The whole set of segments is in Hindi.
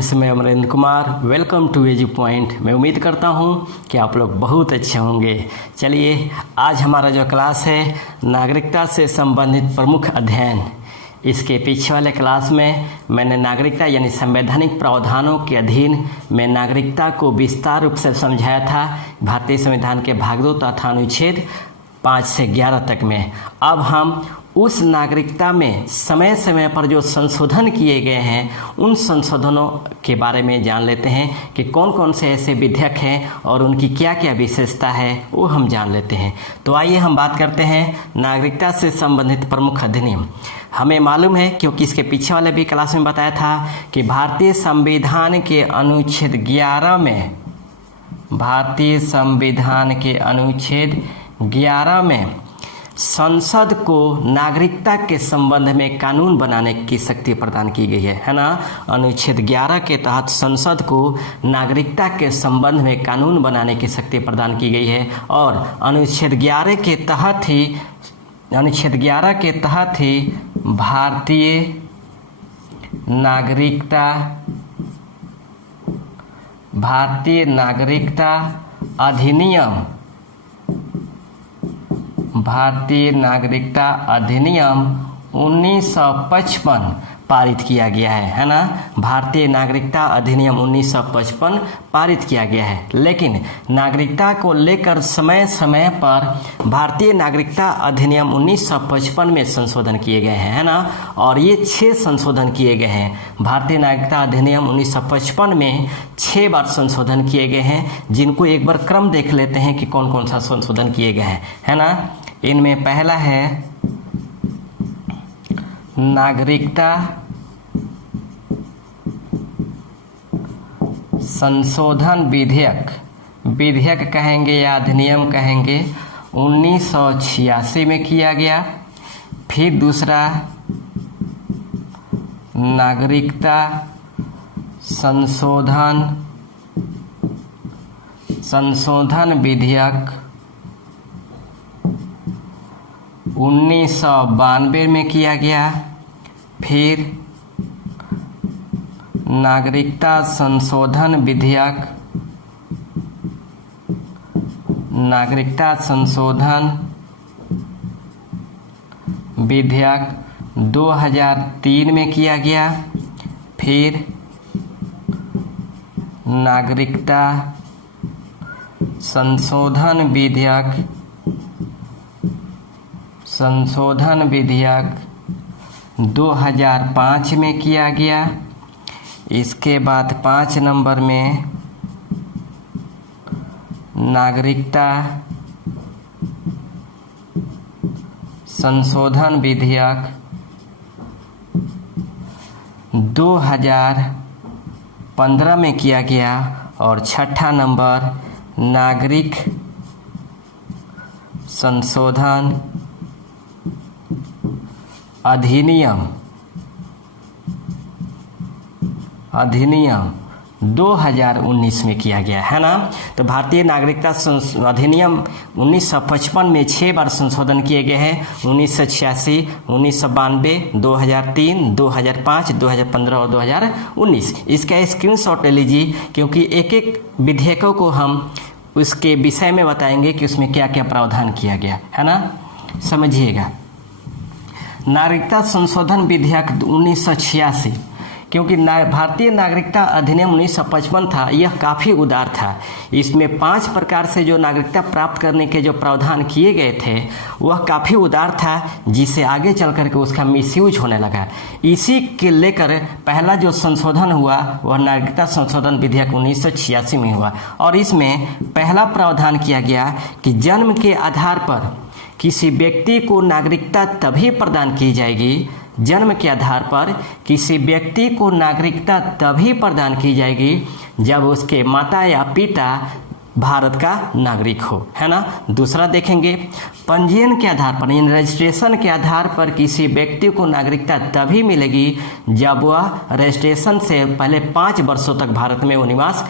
फ्रेंड्स, मैं Amarendra Kumar. Welcome to AG point. मैं उम्मीद करता हूं कि आप लोग बहुत अच्छे होंगे। चलिए, आज हमारा जो क्लास है नागरिकता से संबंधित प्रमुख अध्ययन, इसके पीछे वाले क्लास में मैंने नागरिकता यानी संवैधानिक प्रावधानों के अधीन में नागरिकता को विस्तार रूप से समझाया था भारतीय संविधान के भाग 2 तथा अनुच्छेद 5 से 11 तक में। अब हम उस नागरिकता में समय समय पर जो संशोधन किए गए हैं उन संशोधनों के बारे में जान लेते हैं कि कौन कौन से ऐसे विधेयक हैं और उनकी क्या क्या विशेषता है, वो हम जान लेते हैं। तो आइए हम बात करते हैं नागरिकता से संबंधित प्रमुख अधिनियम। हमें मालूम है, क्योंकि इसके पीछे वाले भी क्लास में बताया था कि भारतीय संविधान के अनुच्छेद 11 में, भारतीय संविधान के अनुच्छेद 11 में संसद को नागरिकता के संबंध में कानून बनाने की शक्ति प्रदान की गई है ना। अनुच्छेद 11 के तहत संसद को नागरिकता के संबंध में कानून बनाने की शक्ति प्रदान की गई है और अनुच्छेद 11 के तहत ही भारतीय नागरिकता अधिनियम, भारतीय नागरिकता अधिनियम 1955 पारित किया गया है ना। भारतीय नागरिकता अधिनियम 1955 पारित किया गया है। लेकिन नागरिकता को लेकर समय समय पर भारतीय नागरिकता अधिनियम 1955 में संशोधन किए गए हैं, है ना। और ये 6 संशोधन किए गए हैं। भारतीय नागरिकता अधिनियम 1955 में 6 बार संशोधन किए गए हैं, जिनको एक बार क्रम देख लेते हैं कि कौन कौन सा संशोधन किए गए हैं, है ना। इनमें पहला है नागरिकता संशोधन विधेयक कहेंगे या अधिनियम कहेंगे, 1986 में किया गया। फिर दूसरा नागरिकता संशोधन विधेयक 1992 में किया गया। फिर नागरिकता संशोधन विधेयक 2003 में किया गया। फिर नागरिकता संशोधन विधेयक 2005 में किया गया। इसके बाद 5 नंबर में नागरिकता संशोधन विधेयक 2015 में किया गया। और 6ठा नंबर नागरिक संशोधन अधिनियम 2019 में किया गया, है ना। तो भारतीय नागरिकता अधिनियम 1955 में 6 बार संशोधन किए गए हैं, 1986, 1992, 2003, 2005, 2015 और 2019। इसका स्क्रीनशॉट ले लीजिए, क्योंकि एक एक विधेयकों को हम उसके विषय में बताएंगे कि उसमें क्या क्या प्रावधान किया गया, है ना। समझिएगा, नागरिकता संशोधन विधेयक 1986, क्योंकि भारतीय नागरिकता अधिनियम 1955 था, यह काफ़ी उदार था। इसमें 5 प्रकार से जो नागरिकता प्राप्त करने के जो प्रावधान किए गए थे वह काफ़ी उदार था, जिसे आगे चल करके उसका मिसयूज होने लगा। इसी के लेकर पहला जो संशोधन हुआ वह नागरिकता संशोधन विधेयक 1986 में हुआ। और इसमें पहला प्रावधान किया गया कि जन्म के आधार पर किसी व्यक्ति को नागरिकता तभी प्रदान की जाएगी, जन्म के आधार पर किसी व्यक्ति को नागरिकता तभी प्रदान की जाएगी जब उसके माता या पिता भारत का नागरिक हो, है ना। दूसरा देखेंगे, पंजीयन के आधार पर यानी रजिस्ट्रेशन के आधार पर किसी व्यक्ति को नागरिकता तभी मिलेगी जब वह रजिस्ट्रेशन से पहले 5 वर्षों तक भारत में वो निवास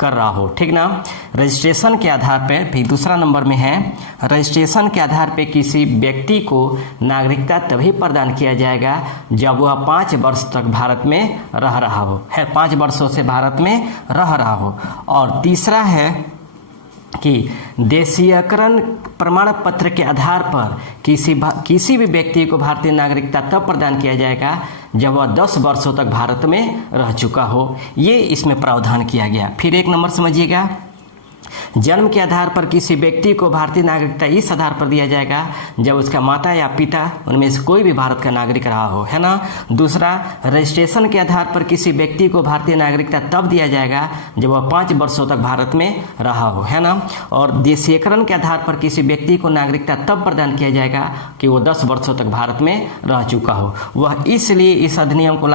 कर रहा हो, ठीक ना। रजिस्ट्रेशन के आधार पर फिर दूसरा नंबर में है, रजिस्ट्रेशन के आधार पर किसी व्यक्ति को नागरिकता तभी प्रदान किया जाएगा जब वह 5 वर्ष तक भारत में रह रहा हो, है 5 वर्षों से भारत में रह रहा हो। और तीसरा है कि देशीयकरण प्रमाण पत्र के आधार पर किसी भी व्यक्ति को भारतीय नागरिकता तब प्रदान किया जाएगा जब वह 10 वर्षों तक भारत में रह चुका हो। ये इसमें प्रावधान किया गया। फिर एक नंबर समझिएगा, जन्म के आधार पर किसी व्यक्ति को भारतीय नागरिकता इस आधार पर दिया जाएगा जब उसका माता या पिता उनमें से कोई भी भारत का नागरिक रहा हो, है ना। दूसरा, रजिस्ट्रेशन के आधार पर किसी व्यक्ति को भारतीय नागरिकता तब दिया जाएगा जब वह 5 वर्षों तक भारत में रहा हो, है ना। और देशीयकरण के आधार पर किसी व्यक्ति को नागरिकता तब प्रदान किया जाएगा कि वो 10 वर्षों तक भारत में रह चुका हो। वह इसलिए इस अधिनियम को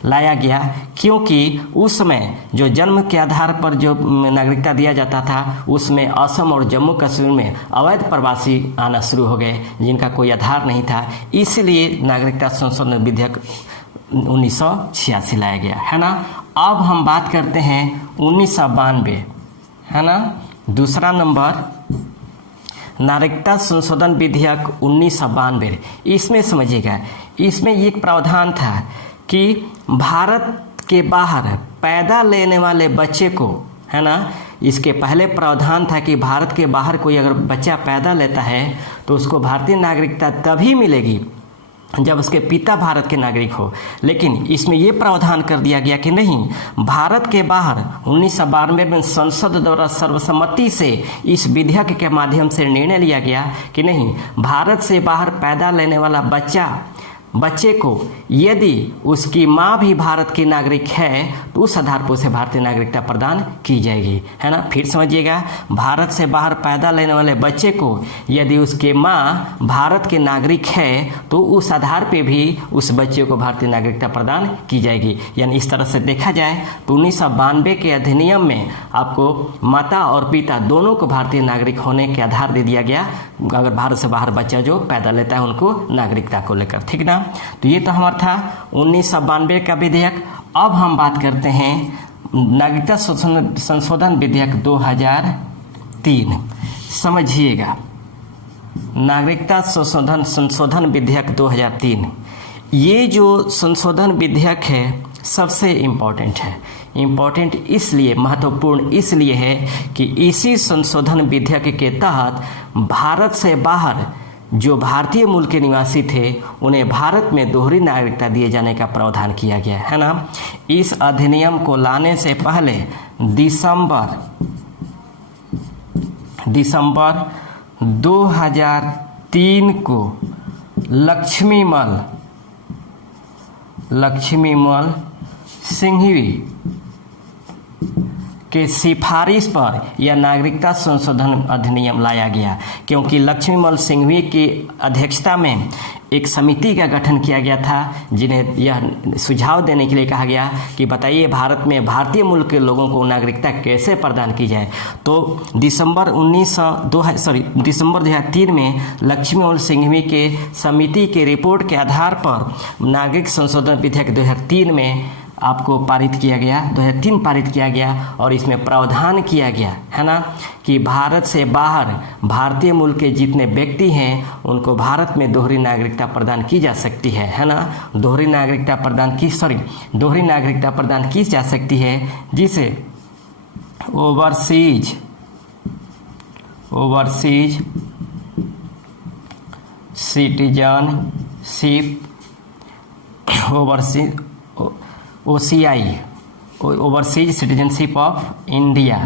लाया गया क्योंकि उस समय जो जन्म के आधार पर जो नागरिकता दिया जाता था उसमें असम और जम्मू कश्मीर में अवैध प्रवासी आना शुरू हो गए जिनका कोई आधार नहीं था। इसलिए नागरिकता संशोधन विधेयक 1986 लाया गया, है ना। अब हम बात करते हैं 1992, है ना। दूसरा नंबर, नागरिकता संशोधन विधेयक 1992। इसमें समझिएगा, इसमें एक प्रावधान था कि भारत के बाहर पैदा लेने वाले बच्चे को, है ना, इसके पहले प्रावधान था कि भारत के बाहर कोई अगर बच्चा पैदा लेता है तो उसको भारतीय नागरिकता तभी मिलेगी जब उसके पिता भारत के नागरिक हो। लेकिन इसमें ये प्रावधान कर दिया गया कि नहीं, भारत के बाहर 1992 में संसद द्वारा सर्वसम्मति से इस विधेयक के माध्यम से निर्णय लिया गया कि नहीं, भारत से बाहर पैदा लेने वाला बच्चे को यदि उसकी माँ भी भारत की नागरिक है तो उस आधार पर उसे भारतीय नागरिकता प्रदान की जाएगी, है ना। फिर समझिएगा, भारत से बाहर पैदा लेने वाले बच्चे को यदि उसके माँ भारत के नागरिक है तो उस आधार पे भी उस बच्चे को भारतीय नागरिकता प्रदान की जाएगी। यानी इस तरह से देखा जाए तो 1992 के अधिनियम में आपको माता और पिता दोनों को भारतीय नागरिक होने के आधार दे दिया गया अगर भारत से बाहर बच्चा जो पैदा लेता है उनको नागरिकता को लेकर, ठीक ना। तो ये तो हमारा था 1992 का विधेयक। अब हम बात करते हैं नागरिकता संशोधन विधेयक 2003। समझिएगा, नागरिकता संशोधन विधेयक 2003, ये जो संशोधन विधेयक है सबसे इम्पोर्टेंट है। इम्पोर्टेंट इसलिए, महत्वपूर्ण इसलिए है कि इसी संशोधन विधेयक के तहत भारत से बाहर जो भारतीय मूल के निवासी थे उन्हें भारत में दोहरी नागरिकता दिए जाने का प्रावधान किया गया, है ना। इस अधिनियम को लाने से पहले दिसंबर 2003 को लक्ष्मीमल सिंघवी के सिफारिश पर यह नागरिकता संशोधन अधिनियम लाया गया, क्योंकि लक्ष्मीमल सिंघवी की अध्यक्षता में एक समिति का गठन किया गया था जिन्हें यह सुझाव देने के लिए कहा गया कि बताइए भारत में भारतीय मूल के लोगों को नागरिकता कैसे प्रदान की जाए। तो दिसंबर 2003 में लक्ष्मीमल सिंघवी के समिति के रिपोर्ट के आधार पर नागरिक संशोधन विधेयक 2003 में आपको पारित किया गया, 2003 पारित किया गया और इसमें प्रावधान किया गया, है ना, कि भारत से बाहर भारतीय मूल के जितने व्यक्ति हैं उनको भारत में दोहरी नागरिकता प्रदान की जा सकती है ना। दोहरी नागरिकता प्रदान की जा सकती है जिसे overseas citizenship OCI overseas citizenship of India,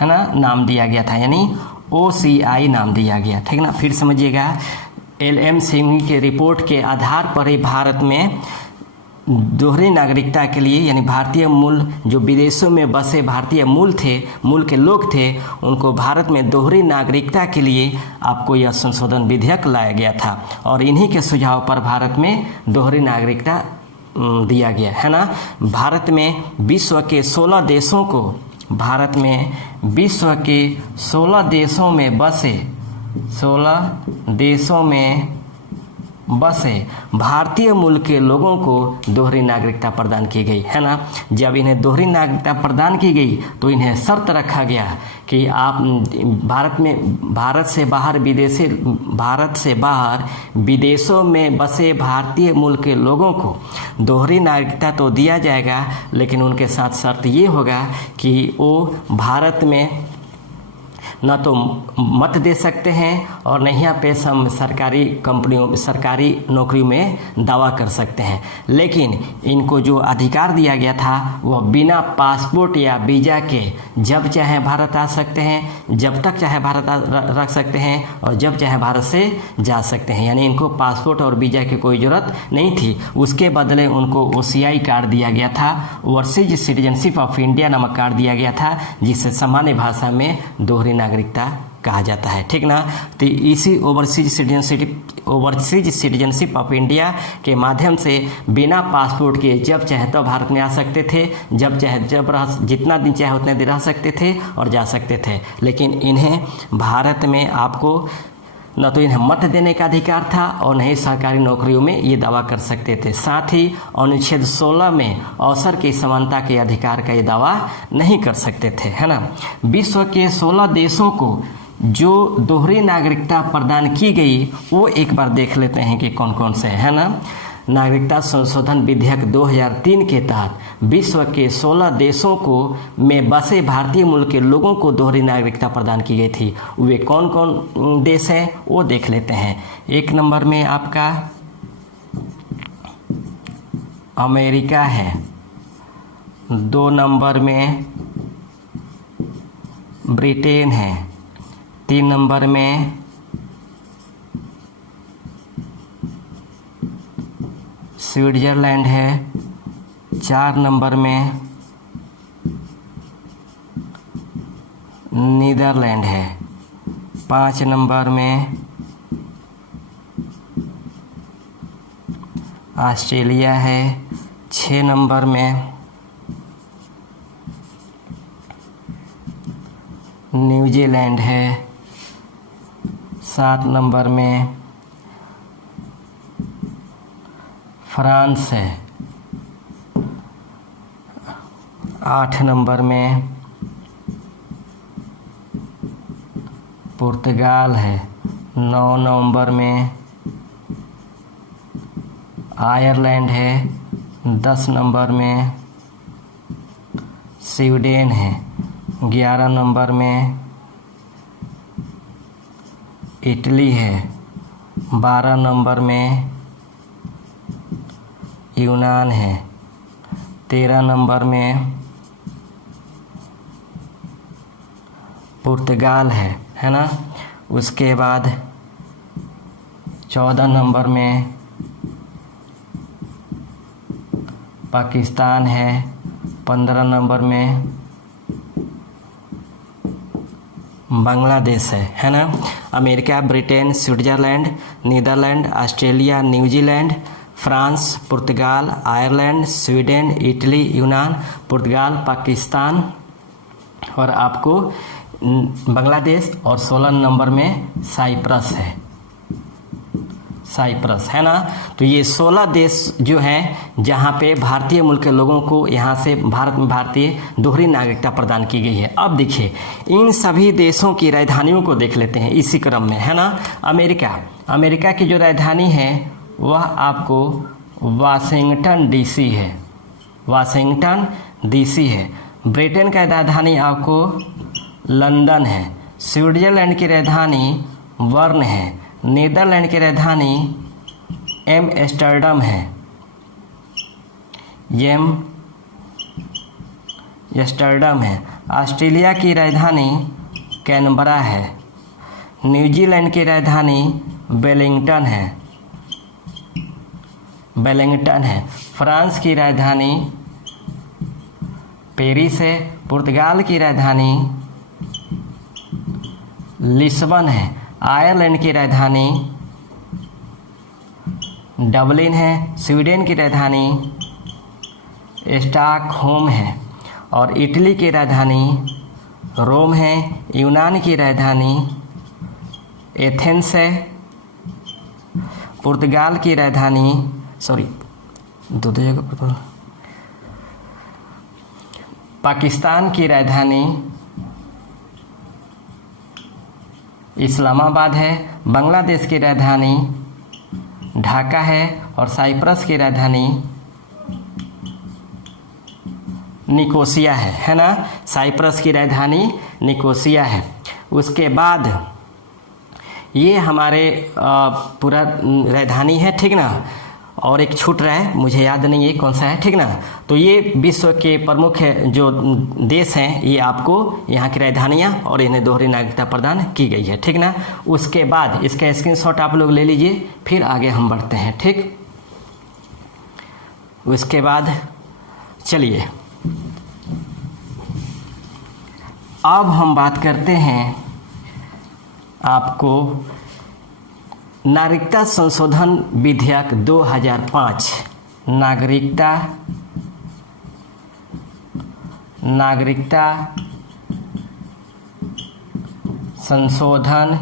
है ना, नाम दिया गया था, यानी OCI नाम दिया गया, ठीक ना। फिर समझिएगा, LM सिंघवी के रिपोर्ट के आधार पर ही भारत में दोहरी नागरिकता के लिए, यानी भारतीय मूल जो विदेशों में बसे भारतीय मूल के लोग थे उनको भारत में दोहरी नागरिकता के लिए आपको यह संशोधन विधेयक लाया गया था और इन्हीं के सुझाव पर भारत में दोहरी नागरिकता दिया गया, है ना। भारत में विश्व के 16 देशों में बसे भारतीय मूल के लोगों को दोहरी नागरिकता प्रदान की गई, है ना। जब इन्हें दोहरी नागरिकता प्रदान की गई तो इन्हें शर्त रखा गया कि आप भारत से बाहर विदेशों में बसे भारतीय मूल के लोगों को दोहरी नागरिकता तो दिया जाएगा, लेकिन उनके साथ शर्त ये होगा कि वो भारत में न तो मत दे सकते हैं और न यहाँ पे सरकारी नौकरी में दावा कर सकते हैं। लेकिन इनको जो अधिकार दिया गया था वह बिना पासपोर्ट या वीज़ा के जब चाहे भारत आ सकते हैं, जब तक चाहे भारत रख सकते हैं और जब चाहे भारत से जा सकते हैं। यानी इनको पासपोर्ट और वीज़ा की कोई ज़रूरत नहीं थी। उसके बदले उनको OCI कार्ड दिया गया था, ओवरसीज सिटीजनशिप ऑफ इंडिया नामक कार्ड दिया गया था, जिसे सामान्य भाषा में दोहरी नागरिकता कहा जाता है, ठीक ना। तो इसी ओवरसीज सिटीजनशिप ऑफ इंडिया के माध्यम से बिना पासपोर्ट के जब चाहे तब भारत में आ सकते थे, जब चाहे जितना दिन चाहे उतने दिन रह सकते थे और जा सकते थे। लेकिन इन्हें भारत में आपको न तो इन्हें मत देने का अधिकार था और न ही सरकारी नौकरियों में ये दावा कर सकते थे। साथ ही अनुच्छेद 16 में अवसर की समानता के अधिकार का ये दावा नहीं कर सकते थे, है ना। विश्व के 16 देशों को जो दोहरी नागरिकता प्रदान की गई वो एक बार देख लेते हैं कि कौन कौन से, है ना। नागरिकता संशोधन विधेयक 2003 के तहत विश्व के 16 देशों को में बसे भारतीय मूल के लोगों को दोहरी नागरिकता प्रदान की गई थी। वे कौन कौन देश हैं वो देख लेते हैं। 1 नंबर में आपका अमेरिका है, 2 नंबर में ब्रिटेन है, 3 नंबर में स्विट्जरलैंड है, 4 नंबर में नीदरलैंड है, 5 नंबर में ऑस्ट्रेलिया है, 6 नंबर में न्यूजीलैंड है, 7 नंबर में फ्रांस है, 8 नंबर में पुर्तगाल है, 9 नवंबर में आयरलैंड है, 10 नंबर में स्वीडन है, 11 नंबर में इटली है, 12 नंबर में यूनान है, 13 नंबर में पुर्तगाल है ना। उसके बाद 14 नंबर में पाकिस्तान है, 15 नंबर में बांग्लादेश है ना। America, Britain, Switzerland, Netherland, Australia, New Zealand, France, पुर्तगाल, आयरलैंड, स्वीडन, इटली, यूनान, पुर्तगाल, पाकिस्तान और आपको बांग्लादेश और 16 नंबर में साइप्रस है ना। तो ये 16 देश जो हैं जहाँ पे भारतीय मूल के लोगों को यहाँ से भारत में भारतीय दोहरी नागरिकता प्रदान की गई है। अब देखिए इन सभी देशों की राजधानियों को देख लेते हैं इसी क्रम में, है ना। अमेरिका की जो राजधानी है वह आपको वाशिंगटन डीसी है। ब्रिटेन का राजधानी आपको लंदन है। स्विट्जरलैंड की राजधानी बर्न है। नीदरलैंड की राजधानी एम्स्टर्डम है। ऑस्ट्रेलिया की राजधानी कैनबरा है। न्यूजीलैंड की राजधानी वेलिंगटन है। फ्रांस की राजधानी पेरिस है। पुर्तगाल की राजधानी लिस्बन है। आयरलैंड की राजधानी डबलिन है। स्वीडन की राजधानी स्टॉकहोम है और इटली की राजधानी रोम है। यूनान की राजधानी एथेंस है पुर्तगाल की राजधानी, सॉरी दो जगह, पाकिस्तान की राजधानी इस्लामाबाद है, बांग्लादेश की राजधानी ढाका है और साइप्रस की राजधानी निकोसिया है ना। साइप्रस की राजधानी निकोसिया है। उसके बाद ये हमारे पूरा राजधानी है, ठीक ना। और एक छूट रहा है, मुझे याद नहीं है कौन सा है, ठीक ना। तो ये विश्व के प्रमुख जो देश हैं, ये आपको यहाँ की राजधानियाँ और इन्हें दोहरी नागरिकता प्रदान की गई है, ठीक ना। उसके बाद इसका स्क्रीनशॉट आप लोग ले लीजिए, फिर आगे हम बढ़ते हैं, ठीक। उसके बाद चलिए अब हम बात करते हैं आपको नागरिकता संशोधन विधेयक 2005, नागरिकता संशोधन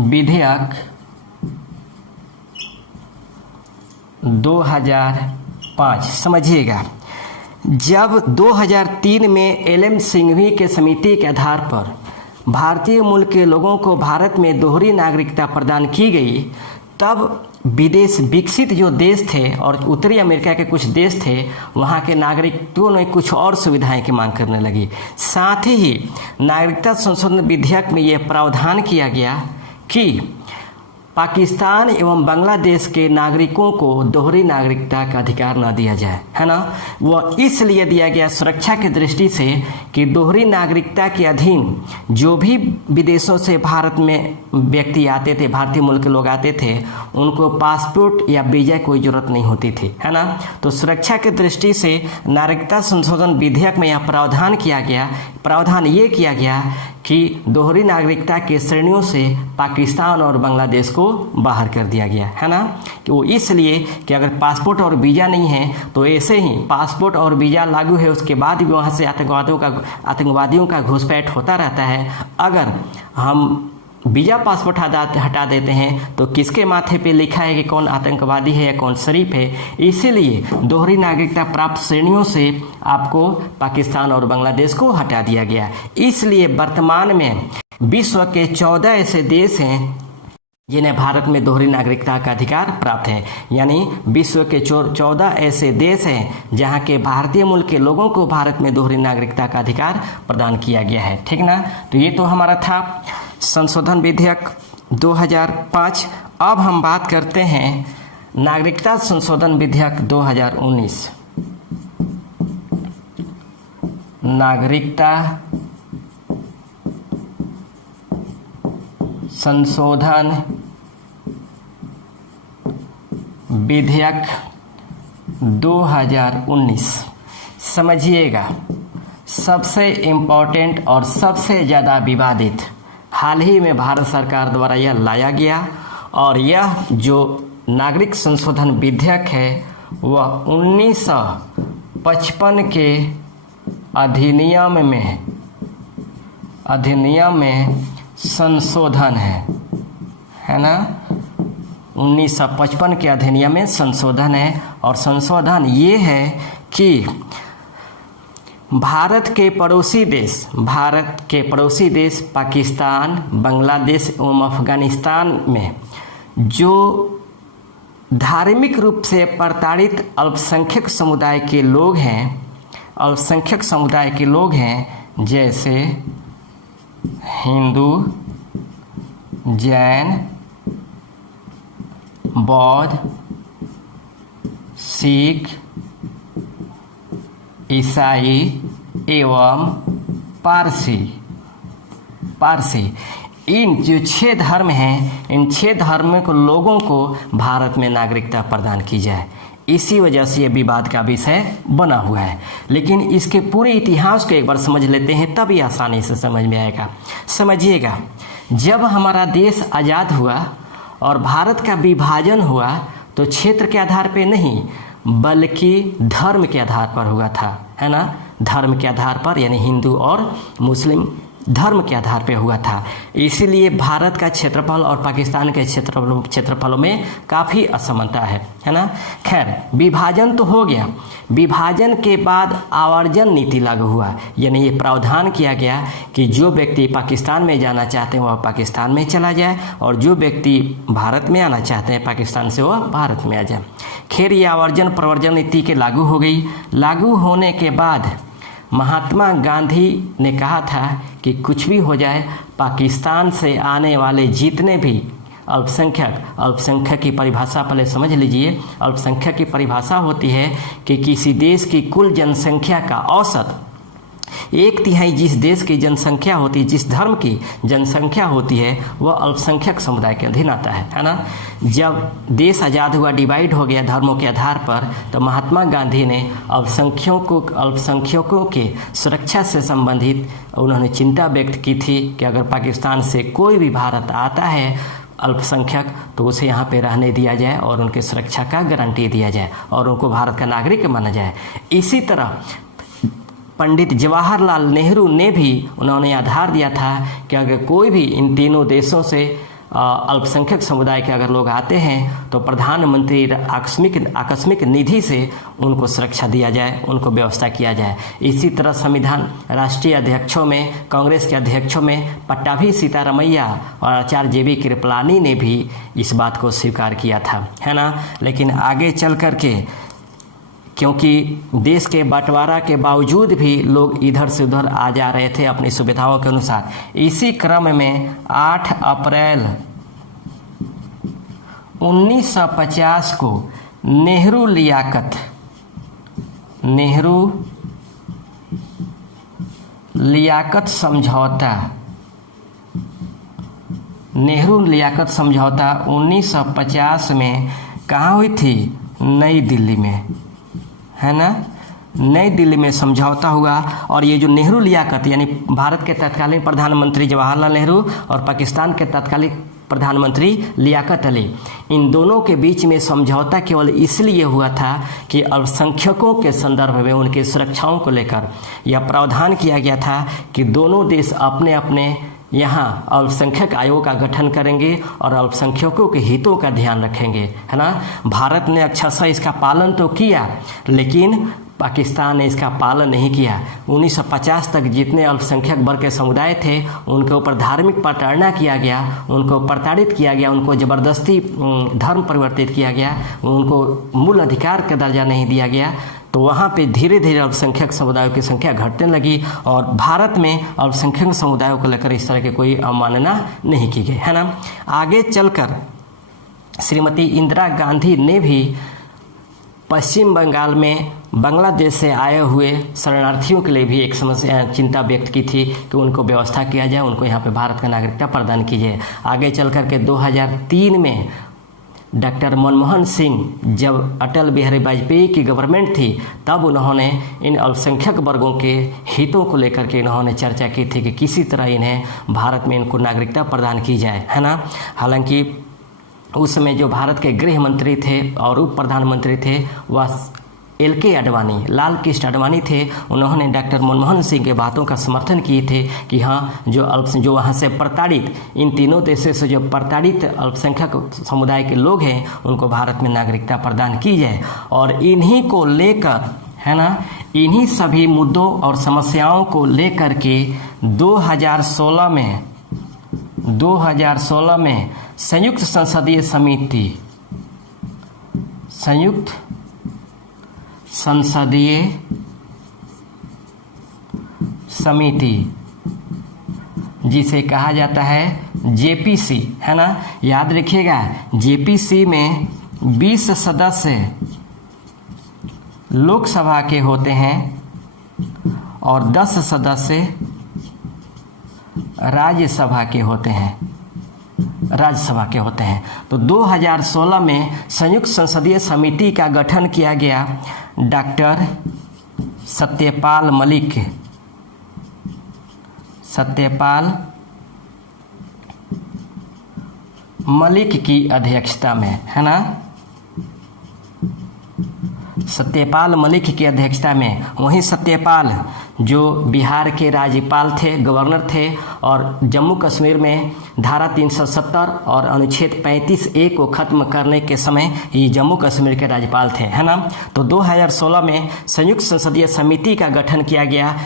विधेयक 2005। समझिएगा, जब 2003 में एल.एम. सिंघवी के समिति के आधार पर भारतीय मूल के लोगों को भारत में दोहरी नागरिकता प्रदान की गई, तब विदेश विकसित जो देश थे और उत्तरी अमेरिका के कुछ देश थे, वहाँ के नागरिकों ने कुछ और सुविधाएं की मांग करने लगी। साथ ही नागरिकता संशोधन विधेयक में यह प्रावधान किया गया कि पाकिस्तान एवं बांग्लादेश के नागरिकों को दोहरी नागरिकता का अधिकार न दिया जाए, है ना। वह इसलिए दिया गया सुरक्षा की दृष्टि से कि दोहरी नागरिकता के अधीन जो भी विदेशों से भारत में व्यक्ति आते थे, भारतीय मूल के लोग आते थे, उनको पासपोर्ट या वीजा कोई जरूरत नहीं होती थी, है ना। तो सुरक्षा की दृष्टि से नागरिकता संशोधन विधेयक में यह प्रावधान ये किया गया कि दोहरी नागरिकता के श्रेणियों से पाकिस्तान और बांग्लादेश को बाहर कर दिया गया, है ना। कि वो इसलिए कि अगर पासपोर्ट और वीज़ा नहीं है तो ऐसे ही पासपोर्ट और वीज़ा लागू है, उसके बाद भी वहाँ से आतंकवादियों का घुसपैठ होता रहता है। अगर हम वीज़ा पासपोर्ट हटा देते हैं तो किसके माथे पे लिखा है कि कौन आतंकवादी है या कौन शरीफ है। इसीलिए दोहरी नागरिकता प्राप्त श्रेणियों से आपको पाकिस्तान और बांग्लादेश को हटा दिया गया। इसलिए वर्तमान में विश्व के 14 ऐसे देश हैं जिन्हें भारत में दोहरी नागरिकता का अधिकार प्राप्त है। यानी विश्व के 14 ऐसे देश हैं जहां के भारतीय मूल के लोगों को भारत में दोहरी नागरिकता का अधिकार प्रदान किया गया है, ठीक ना। तो ये तो हमारा था संशोधन विधेयक 2005। अब हम बात करते हैं नागरिकता संशोधन विधेयक 2019। नागरिकता संशोधन विधेयक 2019। समझिएगा, सबसे इम्पोर्टेंट और सबसे ज़्यादा विवादित हाल ही में भारत सरकार द्वारा यह लाया गया, और यह जो नागरिक संशोधन विधेयक है वह 1955 के अधिनियम में संशोधन है ना। 1955 के अधिनियम में संशोधन है, और संशोधन ये है कि भारत के पड़ोसी देश पाकिस्तान, बांग्लादेश एवं अफगानिस्तान में जो धार्मिक रूप से प्रताड़ित अल्पसंख्यक समुदाय के लोग हैं, जैसे हिंदू, जैन, बौद्ध, सिख, ईसाई एवं पारसी, इन जो 6 धर्म हैं, इन 6 धर्म के लोगों को भारत में नागरिकता प्रदान की जाए। इसी वजह से ये विवाद का विषय बना हुआ है। लेकिन इसके पूरे इतिहास को एक बार समझ लेते हैं, तभी आसानी से समझ में आएगा। समझिएगा, जब हमारा देश आज़ाद हुआ और भारत का विभाजन हुआ तो क्षेत्र के आधार पे नहीं बल्कि धर्म के आधार पर हुआ था, है ना। धर्म के आधार पर, यानी हिंदू और मुस्लिम धर्म के आधार पे हुआ था। इसीलिए भारत का क्षेत्रफल और पाकिस्तान के क्षेत्रफलों में काफ़ी असमानता है ना। खैर, विभाजन तो हो गया। विभाजन के बाद आवर्जन नीति लागू हुआ, यानी ये प्रावधान किया गया कि जो व्यक्ति पाकिस्तान में जाना चाहते हैं वह पाकिस्तान में चला जाए, और जो व्यक्ति भारत में आना चाहते हैं पाकिस्तान से वह भारत में आ जाए। खैर, ये आवर्जन प्रवर्जन नीति के लागू हो गई। लागू होने के बाद महात्मा गांधी ने कहा था कि कुछ भी हो जाए, पाकिस्तान से आने वाले जितने भी अल्पसंख्यक की परिभाषा पहले समझ लीजिए। अल्पसंख्यक की परिभाषा होती है कि किसी देश की कुल जनसंख्या का औसत 1/3 जिस देश की जनसंख्या होती है, जिस धर्म की जनसंख्या होती है, वह अल्पसंख्यक समुदाय के अधीन आता है ना। जब देश आज़ाद हुआ, डिवाइड हो गया धर्मों के आधार पर, तो महात्मा गांधी ने अल्पसंख्यकों के सुरक्षा से संबंधित उन्होंने चिंता व्यक्त की थी कि अगर पाकिस्तान से कोई भी भारत आता है अल्पसंख्यक, तो उसे यहाँ पे रहने दिया जाए और उनके सुरक्षा का गारंटी दिया जाए और उनको भारत का नागरिक माना जाए। इसी तरह पंडित जवाहरलाल नेहरू ने भी उन्होंने आधार दिया था कि अगर कोई भी इन तीनों देशों से अल्पसंख्यक समुदाय के अगर लोग आते हैं तो प्रधानमंत्री आकस्मिक निधि से उनको सुरक्षा दिया जाए, उनको व्यवस्था किया जाए। इसी तरह संविधान राष्ट्रीय अध्यक्षों में, कांग्रेस के अध्यक्षों में पट्टाभी सीतारमैया और आचार्य JB कृपलानी ने भी इस बात को स्वीकार किया था, है ना। लेकिन आगे चल करके, क्योंकि देश के बंटवारा के बावजूद भी लोग इधर से उधर आ जा रहे थे अपनी सुविधाओं के अनुसार, इसी क्रम में 8 अप्रैल 1950 को नेहरू लियाकत समझौता 1950 में कहाँ हुई थी? नई दिल्ली में, है ना। नई दिल्ली में समझौता हुआ। और ये जो नेहरू लियाकत, यानी भारत के तत्कालीन प्रधानमंत्री जवाहरलाल नेहरू और पाकिस्तान के तत्कालीन प्रधानमंत्री लियाकत अली, इन दोनों के बीच में समझौता केवल इसलिए हुआ था कि अल्पसंख्यकों के संदर्भ में उनकी सुरक्षाओं को लेकर यह प्रावधान किया गया था कि दोनों देश अपने अपने यहाँ अल्पसंख्यक आयोग का गठन करेंगे और अल्पसंख्यकों के हितों का ध्यान रखेंगे, है ना। भारत ने अक्षरशः इसका पालन तो किया, लेकिन पाकिस्तान ने इसका पालन नहीं किया। 1950 तक जितने अल्पसंख्यक वर्ग के समुदाय थे उनके ऊपर धार्मिक प्रताड़ना किया गया, उनको प्रताड़ित किया गया, उनको ज़बरदस्ती धर्म परिवर्तित किया गया, उनको मूल अधिकार का दर्जा नहीं दिया गया। तो वहाँ पे धीरे धीरे अल्पसंख्यक समुदायों की संख्या घटने लगी और भारत में अल्पसंख्यक समुदायों को लेकर इस तरह की कोई अवमानना नहीं की गई, है ना। आगे चलकर श्रीमती इंदिरा गांधी ने भी पश्चिम बंगाल में बांग्लादेश से आए हुए शरणार्थियों के लिए भी एक चिंता व्यक्त की थी कि उनको व्यवस्था किया जाए, उनको यहाँ पे भारत का नागरिकता प्रदान की जाए। आगे चल कर के 2003 में डॉक्टर मनमोहन सिंह, जब अटल बिहारी वाजपेयी की गवर्नमेंट थी, तब उन्होंने इन अल्पसंख्यक वर्गों के हितों को लेकर के इन्होंने चर्चा की थी कि किसी तरह इन्हें भारत में इनको नागरिकता प्रदान की जाए, है ना। हालांकि उस समय जो भारत के गृह मंत्री थे और उप प्रधानमंत्री थे वह LK आडवाणी, लाल कृष्ण आडवाणी थे। उन्होंने डॉक्टर मनमोहन सिंह के बातों का समर्थन किए थे कि हाँ, जो वहाँ से प्रताड़ित, इन तीनों देशों से जो प्रताड़ित अल्पसंख्यक समुदाय के लोग हैं उनको भारत में नागरिकता प्रदान की जाए। और इन्हीं को लेकर, है ना, इन्हीं सभी मुद्दों और समस्याओं को लेकर के 2016 में संयुक्त संसदीय समिति जिसे कहा जाता है JPC, है ना। याद रखिएगा, JPC में 20 सदस्य लोकसभा के होते हैं और 10 सदस्य राज्यसभा के होते हैं। तो 2016 में संयुक्त संसदीय समिति का गठन किया गया डॉक्टर सत्यपाल मलिक की अध्यक्षता में, है ना। सत्यपाल मलिक की अध्यक्षता में। वहीं सत्यपाल जो बिहार के राज्यपाल थे, गवर्नर थे, और जम्मू कश्मीर में धारा 370 और अनुच्छेद 35A को खत्म करने के समय ये जम्मू कश्मीर के राज्यपाल थे, है ना। तो 2016 में संयुक्त संसदीय समिति का गठन किया गया।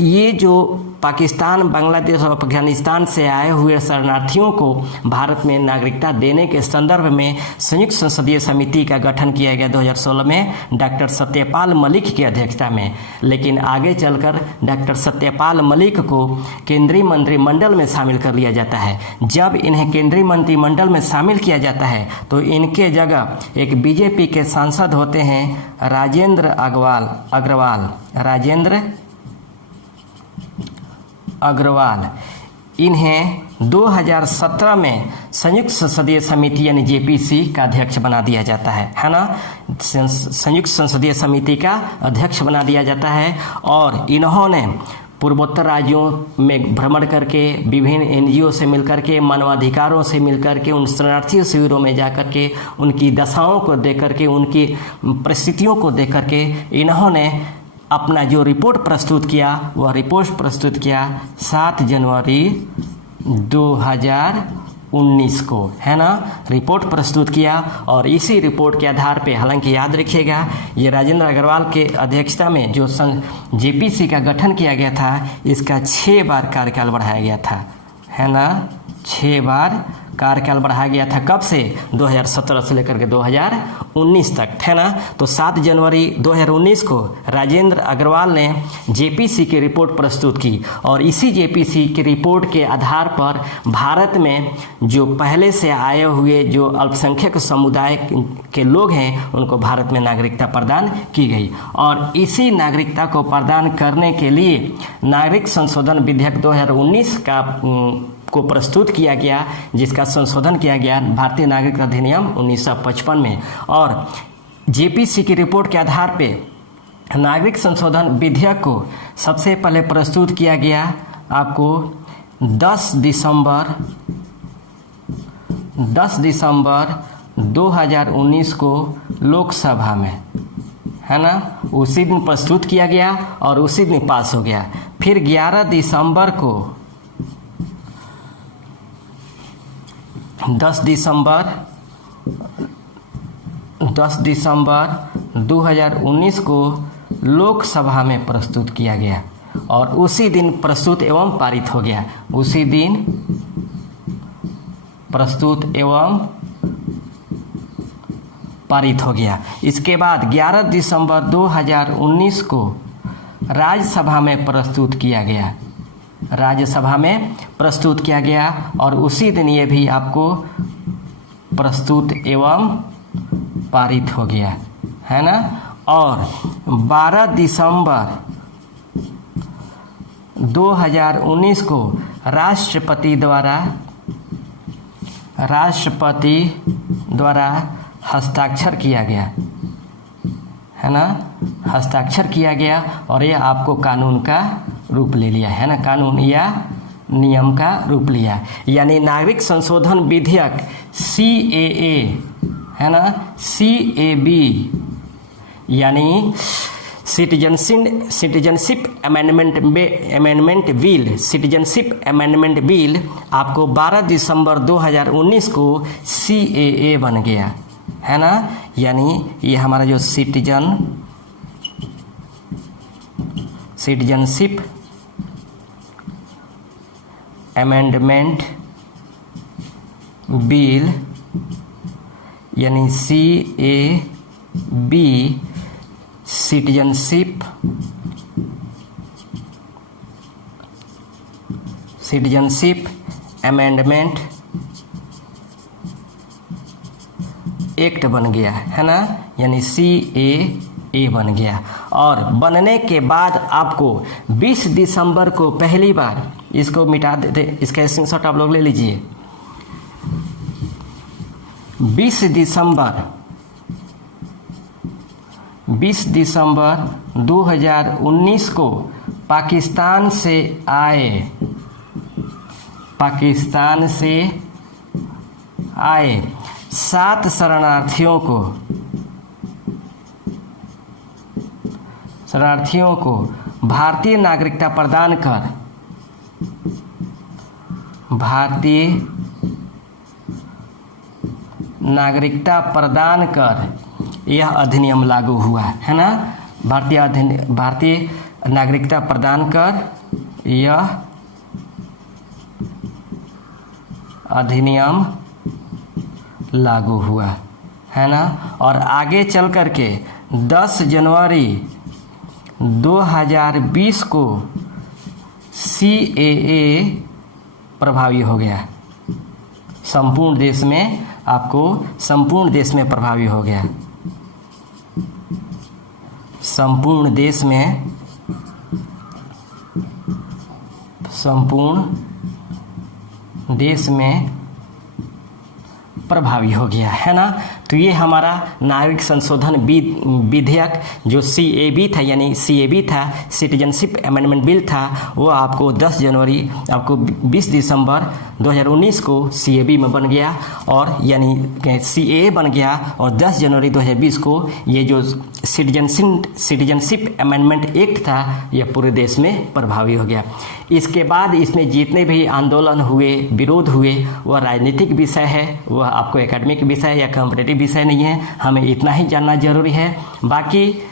ये जो पाकिस्तान, बांग्लादेश और अफगानिस्तान से आए हुए शरणार्थियों को भारत में नागरिकता देने के संदर्भ में संयुक्त संसदीय समिति का गठन किया गया 2016 में डॉक्टर सत्यपाल मलिक की अध्यक्षता में। लेकिन आगे चलकर डॉक्टर सत्यपाल मलिक को केंद्रीय मंत्रिमंडल में शामिल कर लिया जाता है। जब इन्हें केंद्रीय मंत्रिमंडल में शामिल किया जाता है तो इनके जगह एक बीजेपी के सांसद होते हैं राजेंद्र अग्रवाल। इन्हें 2017 में संयुक्त संसदीय समिति यानी जेपीसी का अध्यक्ष बना दिया जाता है ना। संयुक्त संसदीय समिति का अध्यक्ष बना दिया जाता है और इन्होंने पूर्वोत्तर राज्यों में भ्रमण करके, विभिन्न एनजीओ से मिलकर के, मानवाधिकारों से मिलकर के, उन शरणार्थी शिविरों में जाकर के उनकी दशाओं को देख करके, उनकी परिस्थितियों को देख करके इन्होंने अपना जो रिपोर्ट प्रस्तुत किया, वह रिपोर्ट प्रस्तुत किया 7 जनवरी 2019 को, है ना। रिपोर्ट प्रस्तुत किया और इसी रिपोर्ट के आधार पे, हालांकि याद रखिएगा ये राजेंद्र अग्रवाल के अध्यक्षता में जो जेपीसी का गठन किया गया था, इसका 6 बार कार्यकाल बढ़ाया गया था, है ना। 6 बार कार्यकाल बढ़ाया गया था। कब से? 2017 से लेकर के 2019 तक, है ना। तो 7 जनवरी 2019 को राजेंद्र अग्रवाल ने जेपीसी की रिपोर्ट प्रस्तुत की और इसी जेपीसी की रिपोर्ट के आधार पर भारत में जो पहले से आए हुए जो अल्पसंख्यक समुदाय के लोग हैं उनको भारत में नागरिकता प्रदान की गई। और इसी नागरिकता को प्रदान करने के लिए नागरिक संशोधन विधेयक 2019 को प्रस्तुत किया गया, जिसका संशोधन किया गया भारतीय नागरिक अधिनियम 1955 में। और जेपीसी की रिपोर्ट के आधार पे नागरिक संशोधन विधेयक को सबसे पहले प्रस्तुत किया गया आपको 10 दिसंबर 2019 को लोकसभा में, है ना। उसी दिन प्रस्तुत किया गया और उसी दिन पास हो गया। फिर 11 दिसंबर 2019 को लोकसभा में प्रस्तुत किया गया और उसी दिन प्रस्तुत एवं पारित हो गया। उसी दिन प्रस्तुत एवं पारित हो गया। इसके बाद 11 दिसंबर 2019 को राज्यसभा में प्रस्तुत किया गया। राज्यसभा में प्रस्तुत किया गया और उसी दिन ये भी आपको प्रस्तुत एवं पारित हो गया, है ना। और 12 दिसंबर 2019 को राष्ट्रपति द्वारा हस्ताक्षर किया गया, है ना। हस्ताक्षर किया गया और यह आपको कानून का रूप ले लिया, है ना। कानून या नियम का रूप लिया, यानी नागरिक संशोधन विधेयक CAA, है ना, CAB यानी सिटीजनशिप अमेंडमेंट बिल आपको 12 दिसंबर 2019 को CAA बन गया, है ना। यानी ये हमारा जो सिटीजनशिप अमेंडमेंट बिल यानी CAB सिटीजनशिप अमेंडमेंट एक्ट बन गया, है ना। यानी CAA बन गया। और बनने के बाद आपको 20 दिसंबर को पहली बार, इसको मिटा देते, इसका स्क्रीनशॉट आप लोग ले लीजिए। 20 दिसंबर 2019 को पाकिस्तान से आए 7 शरणार्थियों को शरणार्थियों को भारतीय नागरिकता प्रदान कर यह अधिनियम लागू हुआ है ना। भारतीय नागरिकता प्रदान कर यह अधिनियम लागू हुआ है ना। और आगे चल कर के 10 जनवरी 2020 को CAA प्रभावी हो गया। संपूर्ण देश में प्रभावी हो गया। संपूर्ण देश में प्रभावी हो गया है ना। तो ये हमारा नागरिक संशोधन विधेयक जो CAB था, यानी CAB था, सिटीजनशिप अमेंडमेंट बिल था, वो आपको 10 जनवरी 20 दिसंबर 2019 को CAB में बन गया, और यानी CAA बन गया, और 10 जनवरी 2020 को ये जो सिटीजनशिप अमेंडमेंट एक्ट था यह पूरे देश में प्रभावी हो गया। इसके बाद इसमें जितने भी आंदोलन हुए, विरोध हुए, वह राजनीतिक विषय है, वह आपको एकेडमिक विषय या कॉम्पिटिटिव विषय नहीं है। हमें इतना ही जानना जरूरी है, बाकी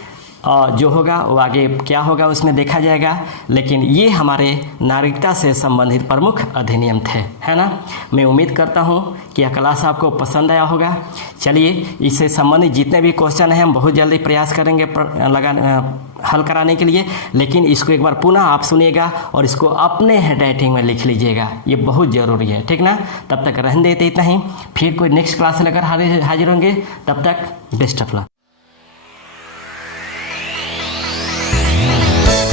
जो होगा वो आगे क्या होगा उसमें देखा जाएगा। लेकिन ये हमारे नागरिकता से संबंधित प्रमुख अधिनियम थे, है ना। मैं उम्मीद करता हूँ कि यह क्लास आपको पसंद आया होगा। चलिए, इससे संबंधित जितने भी क्वेश्चन हैं हम बहुत जल्दी प्रयास करेंगे हल कराने के लिए। लेकिन इसको एक बार पुनः आप सुनिएगा और इसको अपने हैंडराइटिंग में लिख लीजिएगा, ये बहुत ज़रूरी है, ठीक ना। तब तक रहने देते इतना ही, फिर कोई नेक्स्ट क्लास लेकर हाजिर होंगे। तब तक बेस्ट ऑफ लक।